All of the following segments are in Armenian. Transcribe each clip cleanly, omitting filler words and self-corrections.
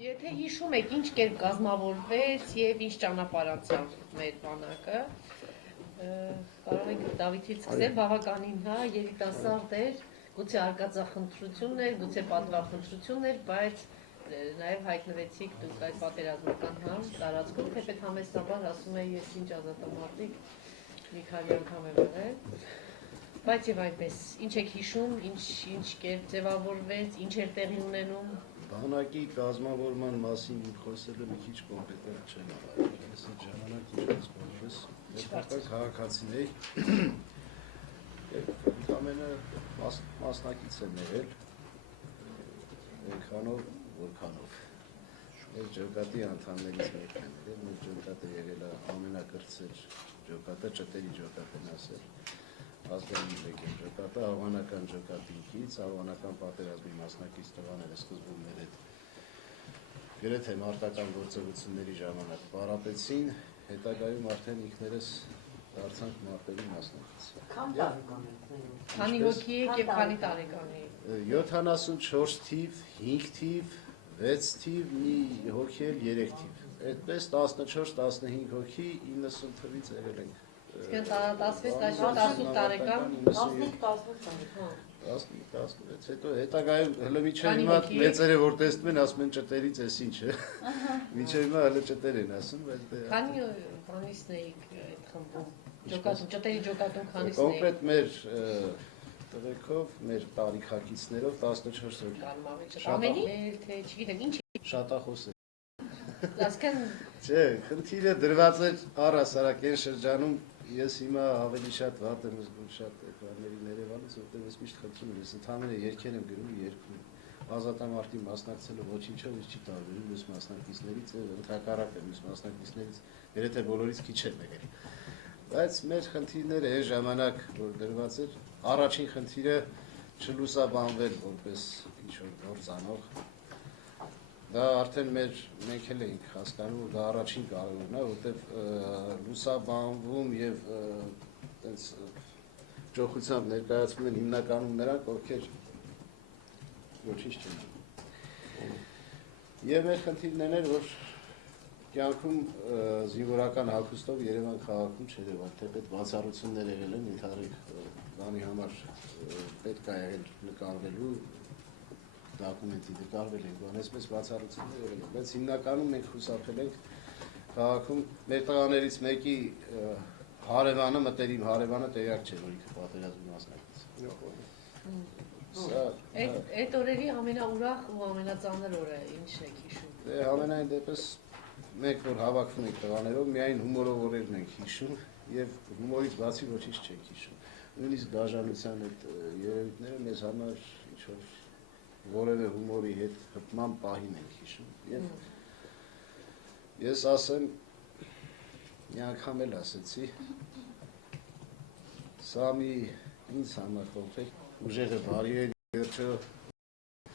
Եթե հիշում եք, ինչ կերպ կազմավորվեց եւ ինչ ճանապարհ անցավ մեր բանակը, կարող ենք Դավիթից սկսել, բավականին, հա, երիտասարդ էր, գուցե արկածախնդրություն էր, գուցե պատվախնդրություն էր, բայց նաեւ հայտնվեցիք դուք այդ պատերազմական տարածքում, թեպետ համեստաբար ասում է ես ինչ ազատամարտիկ մի քանի անգամ եմ եղել, բայց եւ այնպես, ինչ եք հիշում, ինչ կերպ ձևավորվեց, ինչ էր տեղի ունենում։ Բանակի կազմավորման մասին խոսելը մի քիչ կոմպետենտ չեմ, ես այդ ժամանակ ինչպես բոլորս հետաքրքիր քաղաքացին էի, ընդամենը մասնակից եմ եղել, այնքանով, որքանով։ Մեր ջոկատի անդամներից մեկն եմ եղել, մեր ջոկատը եղել է ամենակրտսեր ջոկատը, ճտերի ջոկատ են ասել, ազգային բեկեն ջոկատը, ավանական ջոկատինքից, ավանական պատերազմի մասնակից տղաները սկզբում մեր հետ գրեթե մարտական գործողությունների ժամանակ պարապեցին, հետագայում արդեն ինքներս դարձանք մարտերի մասնակից։ Քանի հոգի եք եւ քանի տարեկան եք։ 74 թիվ, 5 թիվ, 6 թիվ, մի հոգի էլ 3 թիվ։ Այդպես 14-15 հոգի 90 թվից եղել ենք։ 16-18 տարեկան, 15-16, հետո հետագայում հլը միջև հիմա մեծերը որ տեսնում են ասում են ճտերից էս ինչ է, միջև հիմա հլը ճտեր են ասում, բայց քանի քանիսն էիք այդ խմբում, ճտերի ջոկատում քանիսն էիք։ Կոնկրետ մեր տղեկով, մեր տարիքակիցներով 14 հոգի։ Ամենի, թե չգիտեմ, ինչ շատախոս է։ Ասկան Չէ, խնդիրը դրված էր առհասարակ այն շրջանում, ես հիմա ավելի շատ վատ եմ զգում շատ էկրանների ներևանից, որտեղ ես միշտ խնդրում եմ, ես ընդհանրապես երգեր եմ գրում ու երգում։ Ազատամարտի մասնակցելը ոչինչով ինձ չի տարբերում մյուս մասնակիցներից, ընդհակառակը մյուս մասնակիցներից երեթե բոլորից քիչ եմ եղել։ Բայց մեր խնդիրները այն ժամանակ, որ դրված էր, առաջին խնդիրը չլուսաբանվել որպես ինչ-որ գործանող։ Դա արդեն մենք էլ էինք հասկանում, որ դա առաջին կարևորն է, որտեղ լուսաբանվում եւ այդպես ճոխությամբ ներկայացվում են հիմնականում նրանք, ովքեր ոչինչ չեն անում։ Եվ մեր խնդիրներն էր, որ կյանքում զինվորական հագուստով Երևան քաղաքում չէր եղել, թեպետ բացառություններ եղել են, ընդհանրիկ բանի համար պետք է եղել նկարվելու դոկումենտի նկարվել ենք, այսպես բացառություններ եղել են, բայց հիմնականում մենք խուսափել ենք քաղաքում մեր տղաներից մեկի հարևանը, մտերիմ հարևանը տեղյակ չէր, որ ինքը պատերազմի մասնակից է։ Այդ օրերի ամենաուրախ ու ամենածանր օրը ինչն եք հիշում։ Դե ամենայն դեպս մենք որ հավաքվում ենք տղաներով, միայն հումորով օրերն ենք հիշում եւ հումորից բացի ոչինչ չենք հիշում։ Նույնիսկ դաժանության այդ երևույթները մեզ համար ինչ-որ որևէ հումորի հետ հպման պահին ենք հիշում եւ ես ասեմ մի անգամ էլ ասեցի սա մի ինձ համար կոնկրետ ուժեղը բարի է վերջը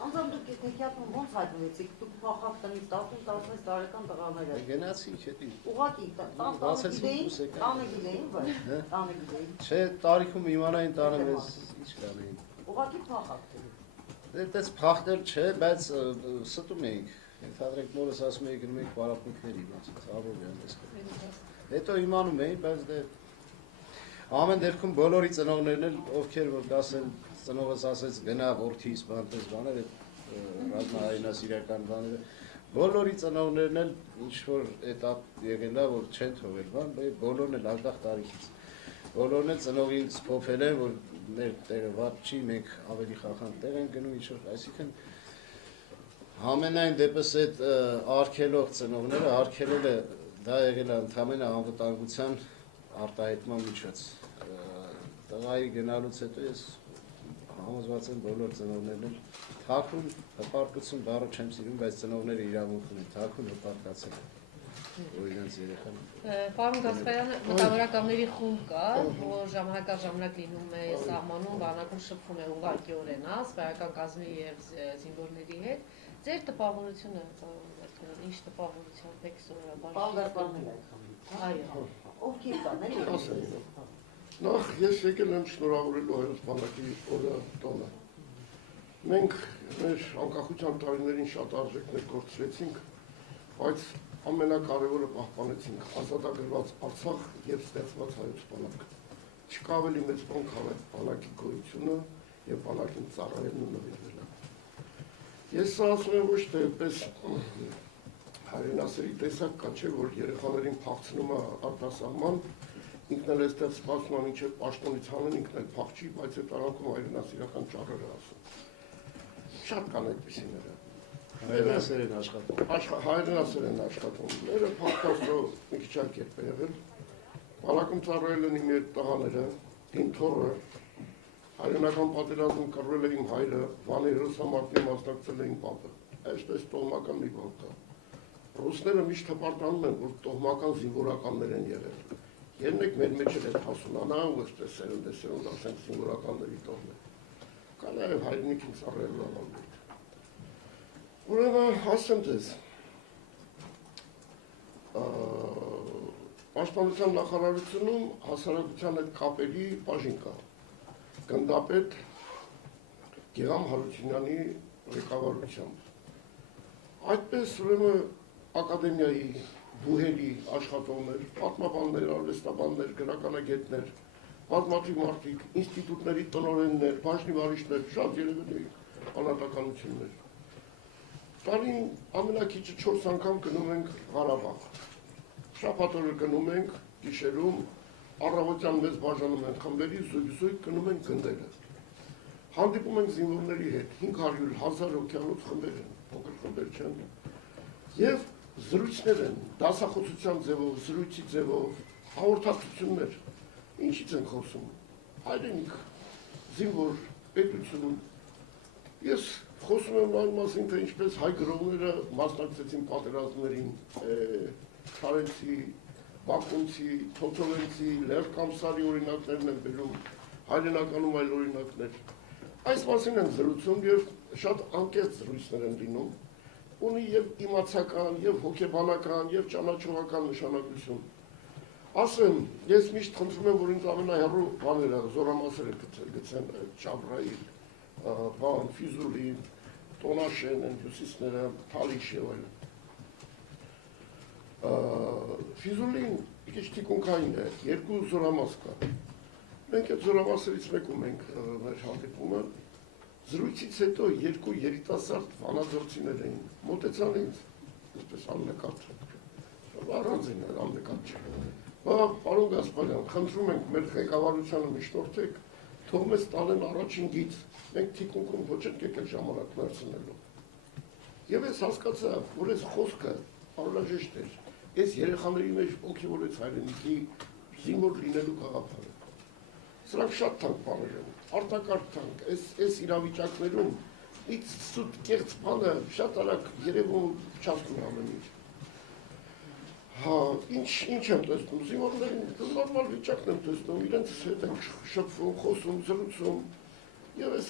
Անձամբ դուք տեխնիկայում ոնց հայտնվեցիք, դուք փախավ տնից 15-16 տարեկան տղաները։ Գնացինք հետի։ Ուղղակի տանը գիտեին, բայց տանը գիտեին։ Չէ, տարիքում իմանային տանը մեզ ինչ կանեին։ Ուղղակի փախավ։ Դες փախնել չէ, բայց ստում էինք։ Ընդհանրենք մորս ասում էի գնում ենք պարապմունքների, ոնց ավորյան էս։ Հետո իմանում էին, բայց դե ամեն դեպքում բոլորի ծնողներն էլ ովքեր որ ասեն ծնողս ասեց գնա որդիս բանտես բաներ այդ ռազմահայրենասիրական բաները բոլորի ծնողներն էլ ինչ որ էտապ եղել է որ չեն թողել բան բոլորն էլ անկախ տարիքից բոլորն էլ ծնողին սփոփել են որ մեր տեղը վատ չի մենք ավելի խախանդ տեղ ենք գնում ինչ որ այսինքն ամենայն դեպս այդ արգելող ծնողները արգելելը դա եղել է ընդհանրապես անվտանգության արտահայտման միջոց տղայի գնալուց հետո ես համոզված եմ բոլոր ծնողներն են թաքուն հպարտություն բառը չեմ սիրում, բայց ծնողները իրավունք ունեն թաքուն հպարտացել որ իրենց երեխան Պարոն Գասպարյանը մտավորականների խումբ կա, որ ժամանակ առ ժամանակ լինում է սահմանում, բանակում շփվում է ուղղակիորեն, սպայական կազմի եւ զինվորների հետ։ Ձեր տպավորությունը, ինչ տպավորությամբ եք սովորաբար։ Բանգարկաններ այդ խմբից։ Այո։ Ովքեր կան, էլի։ Նախ ես եկել եմ շնորհավորելու հայոց բանակի օրը տոնը։ Մենք Մեր անկախության տարիներին շատ արժեքներ կորցրեցինք, բայց ամենակարևորը պահպանեցինք ազատագրված Արցախ եւ ստեղծված հայոց բանակ։ Չկա ավելի մեծ բան, քան բանակի գոյությունը եւ բանակին ծառայելն ու նվիրվելը։ Ես սա ասում եմ ոչ թե պես հայրենասերի տեսակ կա, չէ, որ երեխաներին փախցնում է արտասահման, ինքն էլ այստեղ սպասում է մինչև պաշտոնից հանեն, ինքն էլ փախչի, բայց այդ արանքում հայրենասիրական ճառեր է ասում։ Շատ կան այդպիսիները։ Հայրենասեր են աշխատում։ Հայրենասեր են աշխատում։ Մերը փախտաստո մի քիչ այլ կերպ է եղել։ Բանակում ծառայել են իմ տղաները, իմ թոռը, հայրենական պատերազմում կռվել է իմ հայրը, Վանի հերոսամարտի մասնակցել է իմ պապը։ Այսպես տոհմական մի բան կա։ Ռուսները միշտ հպարտանում են, որ տոհմական զինվորականներ են եղել։ Ելնեք մեր մեջ էլ այդ հասունանա, ու այսպես սերունդ ասենք զինվորականների տոհմը։ Կա նաև հայրենիքին ծառայելու ավանդույթ։ Ուրեմն ասեմ ձեզ, Պաշտպանության նախարարությունում հասարակության հետ կապերի բաժին կա։ Գնդապետ Գեգամ Հարությունյանի ղեկավարությամբ։ Այդպես ուրեմն ակադեմիայի բուհերի աշխատողներ, պատմաբաններ, արվեստաբաններ, գրականագետներ, բազմաթիվ մարդիկ, ինստիտուտների տնօրեններ, բաժնի վարիչներ, շատ երևելի անհատականություններ։ Տարին ամենակիչը 4 անգամ գնում ենք Ղարաբաղ։ Շաբաթօրը գնում ենք գիշերում, առավոտյան մեզ բաժանում են խմբերի, զույգ գնում ենք գնդերը։ Հանդիպում ենք զինվորների հետ, 500-1000 հոգյանոց խմբեր են, փոքր խմբեր չեն։ Եվ զրույցներ են, դասախոսության ձևով, զրույցի ձևով, հաղորդակցություններ։ Ինչից են խոսում։ Հայրենիք, զինվոր, պետություն։ Ես խոսում եմ այն մասին, թե ինչպես հայ գրողները մասնակցեցին պատերազմներին, Քարեցի, Բաքունցի, Թոթովենցի, Լև Կամսարի օրինակներն են բերում, հայրենականում այլ օրինակներ։ Այս մասին են զրուցում եւ շատ անկեղծ զրույցներ են լինում։ Ունի եւ իմացական, եւ հոգեբանական, եւ ճանաչողական նշանակություն։ Ասեմ, ես միշտ խնդրում եմ, որ ինձ ամենահեռու բաները, զորամասերը գցեն Ճաբրայիլ, Ֆիզուլի, Տոնաշեն են հյուսիսները, Թալիշ եւ այլն։ Ֆիզուլին մի քիչ թիկունքային է, 2 զորամաս կա։ Մենք այդ զորամասերից մեկում ենք մեր հանդիպումը, զրույցից հետո 2 երիտասարդ վանաձորցիներ էին, մոտեցան ինձ, այսպես աննկատ, առանձին աննկատ չէ։ Պարոն Գասպարյան, խնդրում ենք մեր ղեկավարությանը միշտորդեք, թող մեզ տալեն առաջին գիծ, մենք թիկունքում ոչ ենք եկել ժամանակ մերցնելու։ Եվ ես հասկացա, որ այս խոսքը անհրաժեշտ էր, այս երեխաների մեջ ոգևորեց հայրենիքի զինվոր լինելու գաղափարը։ Սրանք շատ թանկ բաներ են, արտակարգ թանկ, այս իրավիճակներում ից սուտ կեղծ բանը շատ արագ երևում չասում ամեն ինչ։ Ինչ եմ տեսնում, զինվորներին նորմալ վիճակն եմ տեսնում, իրենց հետ են շփվում, խոսում, զրուցում, եւ այս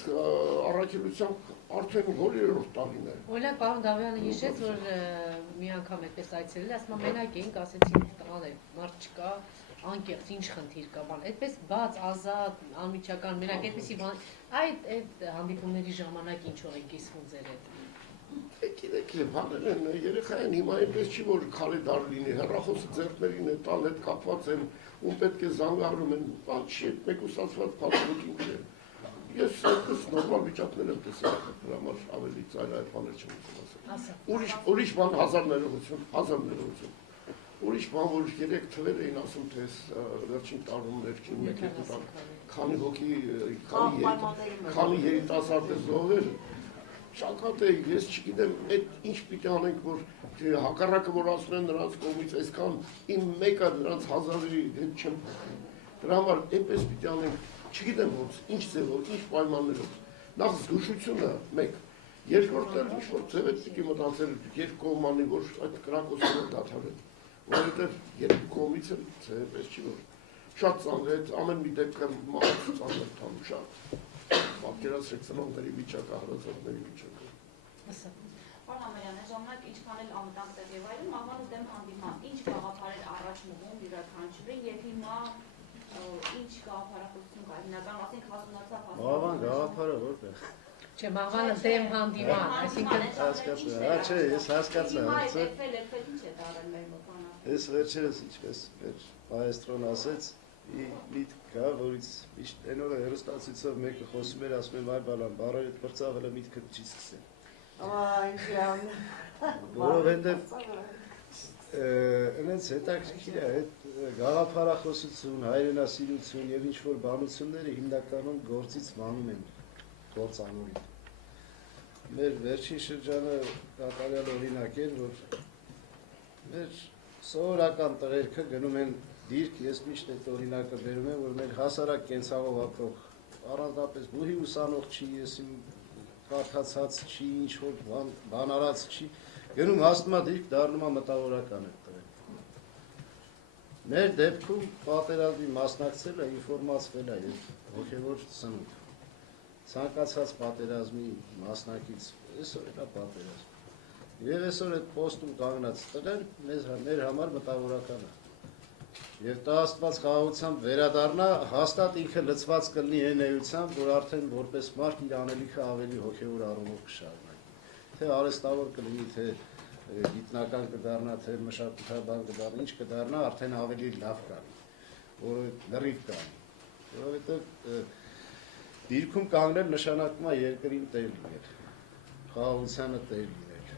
առաքելությամբ արդեն հորերորդ տարին է։ Օրինակ, պարոն Դավոյանը հիշեց, որ մի անգամ այդպես այցելել, ասում եմ, մենակ էինք, ասեցին, տղաներ, մարդ չկա, անկեղծ, ինչ խնդիր կա, բան, այդպես բաց, ազատ, անմիջական, մենակ այդպեսի բան, այդ հանդիպումների ժամանակ ինչով եք կիսվում ձեր հետ։ Գիտեք, բաներ են, երեխա են, հիմա այնպես չի, որ քարե դար լինի, հեռախոսը ձեռքներին է, տան հետ կապված են, ում պետք է զանգահարում են, բան չի, այդ մեկուսացված փաստորքինք է։ Ես այդպես նորմալ վիճակներ եմ տեսել, դրա համար ավելի ծայր այդ բաներ չեմ ասել։ Ուրիշ բան հազար ներողություն։ Ուրիշ բան, որ 3 թվեր էին ասում, թե վերջին տարում ներքին մեկ-2 տան, քանի հոգի, քանի երիտասարդ է զոհվել, շակատ է, ես չգիտեմ, այդ ինչ պիտի անենք, որ հակառակը, որ ասում են նրանց կողմից այսքան, իմ մեկը նրանց հազարի հետ չեմ փոխի։ Դրա համար այնպես պիտի անենք, չգիտեմ ոնց, ինչ ձևով, ինչ պայմաններով։ Նախ զգուշությունը մեկ, երկրորդը ինչ-որ ձևեց պիտի մտածել երկկողմանի, որ այդ կրակոցները դադարեն, որովհետև երկու կողմից էլ ձևպես չի, որ շատ ծանր, ամեն մի դեպքը մահաց ծանր տանում, շատ։ Պատկերացրեք ծնողների վիճակը, հարազատների վիճակը։ Պարոն Ամիրյան, այս ժամանակ ինչքան էլ անվտանգ տեղ եւ այլն, մահվանու դեմ հանդիման, ինչ գաղափարեր առաջ մղում յուրաքանչյուրին եւ հիմա ինչ գաղափարախոսություն կա, հիմնական ասենք հասունացավ Ահա գաղափարը որտեղ։ Չէ, մահվանը դեմ հանդիման, այսինքն Հասկացա, հա չէ, ես հասկացա, հարցը։ Երբել ինչ է դարել մեր մոտ բանակը։ Ես վերջերս ինչպես մեր պայեստրոն ասեց, միտք կա, որից միշտ այն օրը հեռուստացույցով մեկը խոսում էր, ասում եմ այ բալան, բարերը պրծավելը միտքը չի սկսել։ Այ իրան։ Որովհետև այնց հետաքրքիր է, այդ գաղափարախոսություն, հայրենասիրություն եւ ինչ որ բանությունները հիմնականում գործից վանում են գործանորին։ Մեր վերջին շրջանը կատարյալ օրինակ էր, որ մեր սովորական տղերքը գնում են դիրք, ես միշտ այդ օրինակը բերում եմ, որ մեր հասարակ կենցաղով ապրող առանձնապես բուհի ուսանող չի, ես իմ կարդացած չի, ինչ որ բան արած չի, գնում հասնում է դիրք, դառնում է մտավորական այդ տղերքը։ Մեր դեպքում պատերազմի մասնակցելը ինֆորմացվել է եւ հոգեվոր սնունդ։ Ցանկացած պատերազմի մասնակից այսօր է պատերազմ։ Եվ այսօր այդ պոստում կանգնած տղեն մեր համար մտավորական է։ Եվ տա Աստված խաղաղությամբ վերադառնա, հաստատ ինքը լծված կլինի այն էությամբ, որ արդեն որպես մարդ իր անելիքը ավելի հոգևոր առումով կշարունակի։ Թե արհեստավոր կլինի, թե գիտնական կդառնա, թե մշակութաբան կդառնա, ինչ կդառնա, արդեն ավելի լավ կանի, որը լրիվ կանի։ Որովհետև դիրքում կանգնել նշանակում է երկրին տեր լինել, խաղաղությանը տեր լինել,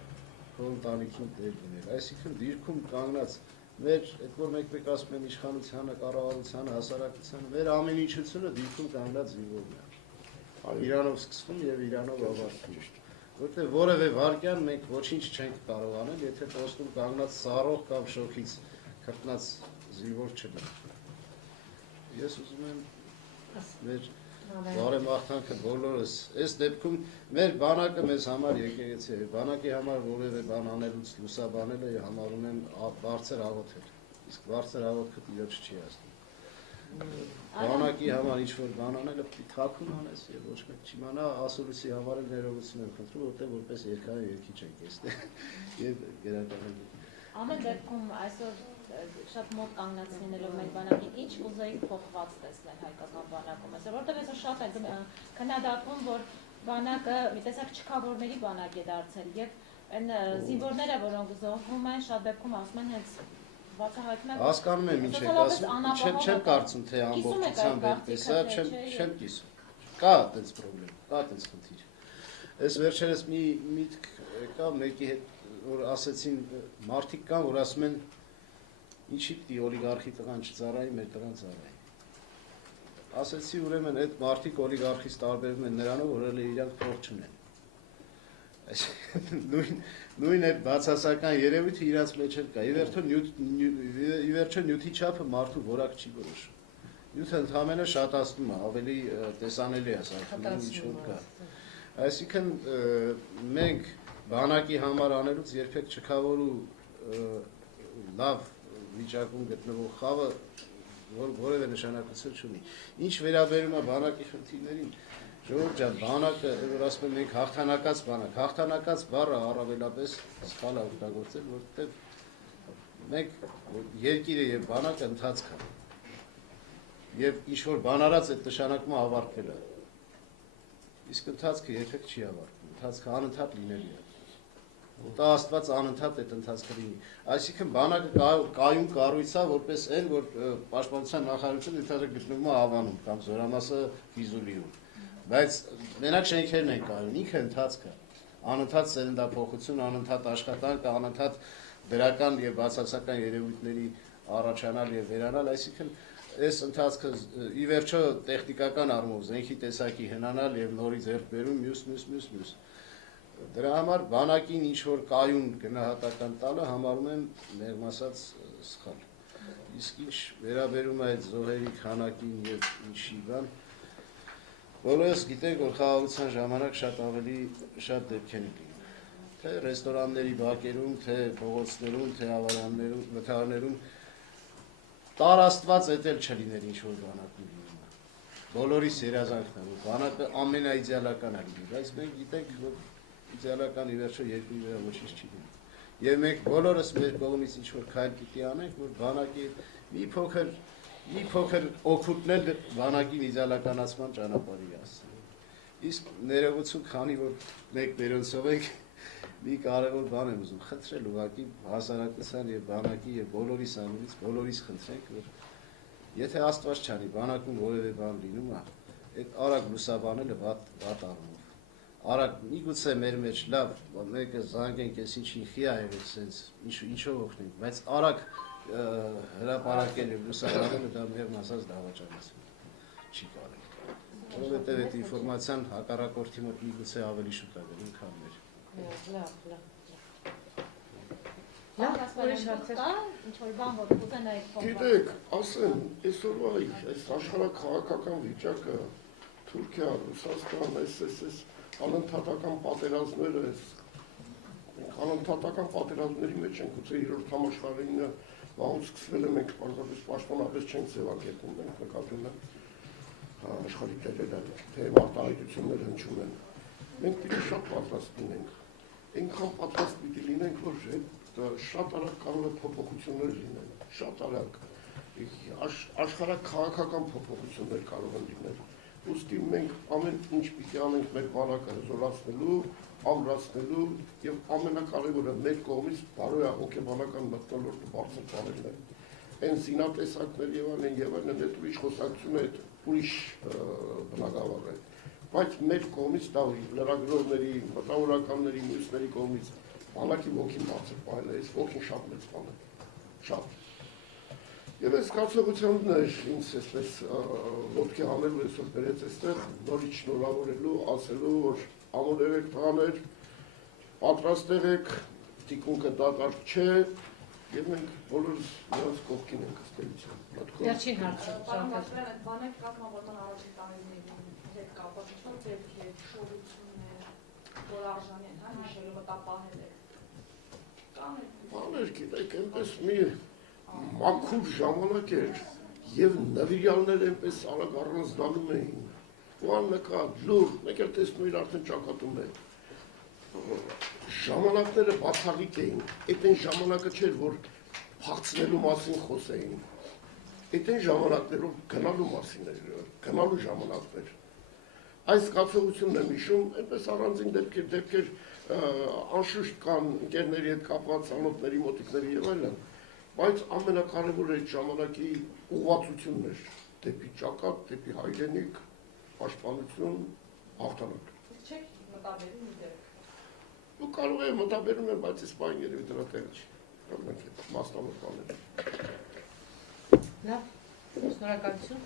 քո ընտանիքին տեր լինել։ Այսինքն դիրքում կանգնած մեր այդ որ մեկ-մեկ ասում են իշխանությանը, կառավարությանը, հասարակությանը, մեր ամեն ինչությունը դիրքում կանգնած զինվորն է։ Իրանով սկսվում եւ Իրանով ավարտվում։ Որտեղ որևէ վարքյան մենք ոչինչ չենք կարող անել, եթե պոստում կանգնած սառող կամ շոքից քրտնած զինվոր չլինի։ Ես ուզում եմ մեր բարեմաղթանքը բոլորս, այս դեպքում մեր բանակը մեզ համար եկեղեցի է, բանակի համար որևէ բան անելուց լուսաբանելը համարում եմ բարձր աղոթել, իսկ բարձր աղոթքը Տիրոջ չի ասում։ Բանակի համար ինչ-որ բան անելը պիտի թաքուն անես եւ ոչ մեկ չիմանա, ասուլիսի համար էլ ներողություն եմ խնդրում, որտեղ որպես երկայը երկիչ ենք այստեղ եւ գերակայում։ Ամեն դեպքում այսօր շատ մոտ կանգնած լինելով մեր բանակին, ինչ կուզեիք փոխված տեսնել հայկական բանակում այսօր, որտեղ այսօր շատ է քննադատվում, որ բանակը մի տեսակ չքավորների բանակ է դարձել եւ այն զինվորները, որոնք զոհվում են, շատ դեպքում ասում են հենց բացահայտում են։ Հասկանում եմ ինչ եք ասում, չեմ կարծում թե ամբողջությամբ այդպես է, չեմ կիսում։ Կա այդպես խնդրեմ, կա այդպես խնդիր։ Այս վերջերս մի միտք եկա մեկի հետ, որ ասեցին մարդիկ կան, որ ասում են ինչի պիտի օլիգարխի տղան չծառայի, մեր տղան ծառայի։ Ասեցի ուրեմն այդ մարդիկ օլիգարխից տարբերվում են նրանով, որ իրանք փող չունեն։ Նույն այդ բացասական երևույթը իրաց մեջ էլ կա։ Ի վերջո նյութի չափը մարդու որակ չի որոշում։ Նյութը ընդհանրապես շատացնում է, ավելի տեսանելի է ասում, ինչ որ կա։ Այսինքն մենք բանակի համար անելուց երբեք չքավորու լավ վիճակում գտնվող խավը որևէ նշանակություն չունի։ Ինչ վերաբերում է բանակի խնդիրներին, ժողովուրդ ջան, բանակը, որ ասում են մենք հաղթանակած բանակ, հաղթանակած բառը առավելապես սխալ է օգտագործել, որովհետև մենք երկիրը եւ բանակը ընթացք է։ Եվ ինչ որ բան արած այդ նշանակումը ավարտվել է։ Իսկ ընթացքը երբեք չի ավարտվում, ընթացքը անընդհատ լինելու է։ Տա Աստված անընդհատ այդ ընթացքը լինի։ Այսինքն բանակը կայուն կառույց է, որպես այն, որ պաշտպանության նախարարությունը ընդհանրապես գտնվում է Ավանում կամ Զորամասը Ֆիզուլիում։ Բայց մենակ շենքերն են կայուն, ինքը ընթացք է։ Անընդհատ սերնդափոխություն, անընդհատ աշխատանք, անընդհատ դրական եւ բացասական երևույթների առաջանալ եւ վերանալ, այսինքն այս ընթացքը ի վերջո տեխնիկական առումով զենքի տեսակի հնանալ եւ նորի ձեռք բերում մյուս Դրա համար բանակին ինչ որ կայուն գնահատական տալը համարում եմ մեղմ ասած սխալ։ Իսկ ինչ վերաբերում է այդ զոհերի քանակին եւ ինչի բան, բոլորս գիտենք, որ խաղաղության ժամանակ շատ ավելի շատ դեպքեր են լինում։ Թե ռեստորանների բակերում, թե փողոցներում, թե ավարաններում, վթարներում տարաստված էտել չլիներ ինչ որ բանակում լինում։ Բոլորիս երազանքն է, որ բանակը ամենաիդեալական է լինի, բայց մենք գիտենք, որ իդեալական ի վերջո երկրի վրա ոչինչ չի լինում։ Եվ մենք բոլորս մեր կողմից ինչ-որ քայլ պիտի անենք, որ բանակի մի փոքր օգուտներ բանակին իդեալականացման ճանապարհի հասցնենք։ Իսկ ներողություն, քանի որ մեկ ներողցով եք, մի կարևոր բան եմ ուզում խնդրել, ուղղակի հասարակության եւ բանակի եւ բոլորիս անունից բոլորիս խնդրենք, որ եթե Աստված չանի, բանակում որևէ բան լինում է, այդ արագ լուսաբանելը վատ առումով։ Արագ միգուցե մեր մեջ լավ, մեկը զանգենք, ես ինչին խի ա եղել, sense ինչով օգնենք, բայց արագ հրապարակել եւ լուսաբանելը դա մեղմ ասած դավաճանություն չի կարելի։ Որովհետեւ այդ ինֆորմացիան հակառակորդի մոտ միգուցե ավելի շուտ է գնում, քան մեր։ Ինչ որ բան որ կուզենայիք փոխել։ Գիտեք, ասեմ, այսօրվա այս աշխարհաքաղաքական վիճակը Թուրքիա, Ռուսաստան, այս անընդհատական պատերազմները, մենք անընդհատական պատերազմների մեջ ենք, ուծե 3-րդ համաշխարհային վաղուց սկսվել է, մենք պարզապես պաշտպանապես չենք ձևակերպում, մենք նկատում ենք աշխարհի տերերը, թե արտահայտություններ հնչում են։ Մենք պիտի շատ պատրաստ լինենք, այնքան պատրաստ պիտի լինենք, որ շատ արագ կարող է փոփոխություններ լինեն, շատ արագ աշխարհաքաղաքական փոփոխություններ կարող են լինել։ Ուստի մենք ամեն ինչ պիտի անենք մեր բանակը զորացնելու, ամրացնելու եւ ամենակարևորը մեր կողմից բարոյա հոգեբանական մթնոլորտը բարձր տանելն է։ Այն զինատեսակներ եւ այլն, այդ ուրիշ խոսակցություն է, ուրիշ բնագավառ է։ Բայց մեր կողմից դա լրագրողների, մտավորականների, մյուսների կողմից բանակի ոգին բարձր պահել է, այս ոգին շատ մեծ բան է, շատ։ Եվ այս զգացողությունն էր ինձ այսպես ոտքի հանելու այսօր բերեց այստեղ, նորից շնորհավորելու, ասելու, որ ամոթ եղեք տղաներ, պատրաստ եղեք, թիկունքը դատարկ չէ, եւ մենք բոլորս նրանց կողքին ենք ըստ էության։ Վերջին հարցը։ Պարոն Մարտիրոսյան, այդ բանակ կազմավորման առաջին տարիների հետ կապված ինչ-որ դեպքեր, շողություններ, որ արժանի են, հա, հիշելու մտապահել եք։ Բաներ, գիտեք, այնպես մի մաքուր ժամանակ էր եւ նվիրյալներ այնպես արագ առանձնանում էին։ Ու աննկատ, լուր, մեկ էլ տեսնում էր արդեն ճակատում է։ Ժամանակները բացառիկ էին։ Այդ այն ժամանակը չէր, որ փախցնելու մասին խոսեին։ Այդ այն ժամանակներով գնալու մասին էր, գնալու ժամանակներ։ Այս զգացողությունն եմ հիշում, այնպես առանձին դեպքեր անշուշտ կան ընկերների հետ կապված անոթների, մոտիկների եւ այլն, բայց ամենակարևորը այդ ժամանակի ուղղվածությունն էր դեպի ճակատ, դեպի հայրենիք, պաշտպանություն, հաղթանակ։ Չեք մտաբերում մի դեպք։ Ու կարող է մտաբերում եմ, բայց այս բան երևի դրա տեղը չի։ Մենք այդ մասնավոր բաներ։ Լավ, շնորհակալություն։